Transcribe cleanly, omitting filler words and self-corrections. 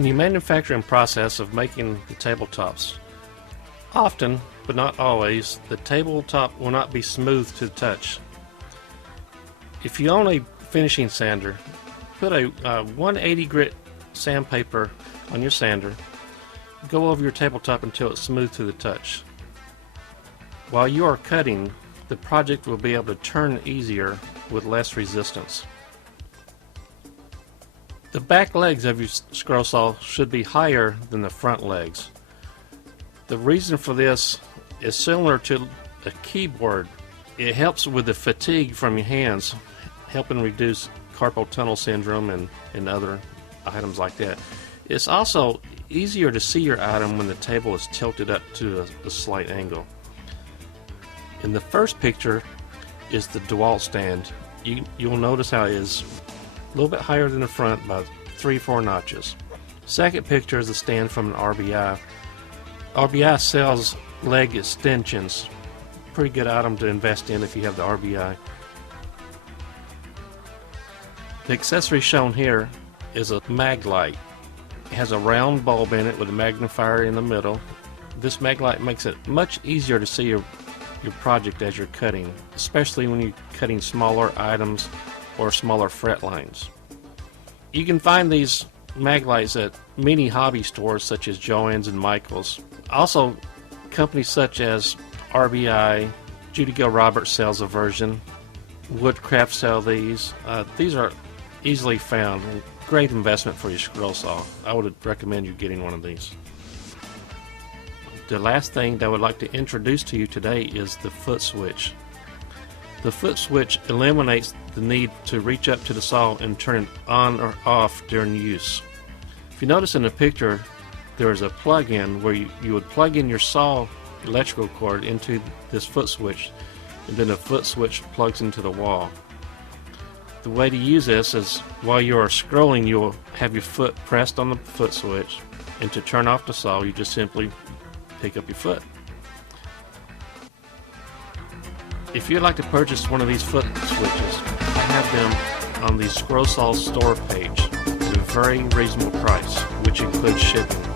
In the manufacturing process of making the tabletops, often, but not always, the tabletop will not be smooth to the touch. If you own a finishing sander, put a 180 grit sandpaper on your sander. Go over your tabletop until it's smooth to the touch. While you are cutting, the project will be able to turn easier with less resistance. The back legs of your scroll saw should be higher than the front legs. The reason for this is similar to a keyboard. It helps with the fatigue from your hands, helping reduce carpal tunnel syndrome and other items like that. It's also easier to see your item when the table is tilted up to a slight angle. In the first picture is the Dewalt Stand. You'll notice how it is a little bit higher than the front by 3-4 notches. Second picture is the stand from an RBI. RBI sells leg extensions. Pretty good item to invest in if you have the RBI. The accessory shown here is a mag light. It has a round bulb in it with a magnifier in the middle. This mag light makes it much easier to see your project as you're cutting, especially when you're cutting smaller items or smaller fret lines. You can find these mag lights at many hobby stores such as Joann's and Michael's. Also, companies such as RBI, Judy Gill Roberts sells a version. Woodcraft sell these. These are easily found. Great investment for your scroll saw. I would recommend you getting one of these. The last thing that I would like to introduce to you today is the foot switch. The foot switch eliminates the need to reach up to the saw and turn it on or off during use. If you notice in the picture, there is a plug-in where you would plug in your saw electrical cord into this foot switch, and then the foot switch plugs into the wall. The way to use this is while you are scrolling, you will have your foot pressed on the foot switch, and to turn off the saw, you just simply pick up your foot. If you'd like to purchase one of these foot switches, I have them on the Scroll Saw store page at a very reasonable price, which includes shipping.